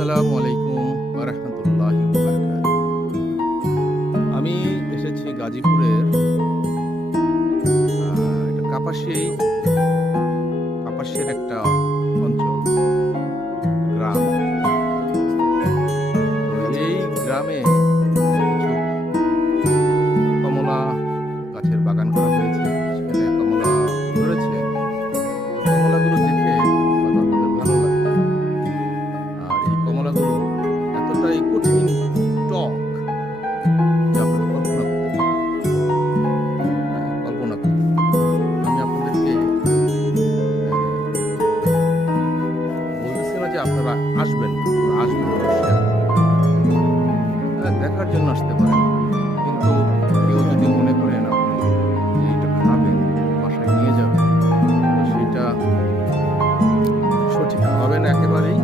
আসসালামু আলাইকুম ওয়া রাহমাতুল্লাহি ওয়া বারাকাতুহু। আমি এসেছি গাজীপুরের এটা কাপাসিয়ার একটা অঞ্চল, গ্রাম। তো এই গ্রামে কিছু কমলা গাছের বাগান করা হয়েছে। সেখানে কমলা ধরেছে। তো কমলাগুলো দেখে হয়তো আপনাদের ভালো লাগবে। আর এই কমলাগুলো এতটাই কঠিন টক যে আপনারা কল্পনা করতে পারেন। আমি আপনাদেরকে বলতেছি না যে আপনারা আসবেন অবশ্যই দেখার জন্য আসতে পারেন, কিন্তু কেউ যদি মনে করেন আপনি যে এটা খাবেন, বাসায় নিয়ে যাবেন, তো সেটা সঠিক হবে না একেবারেই।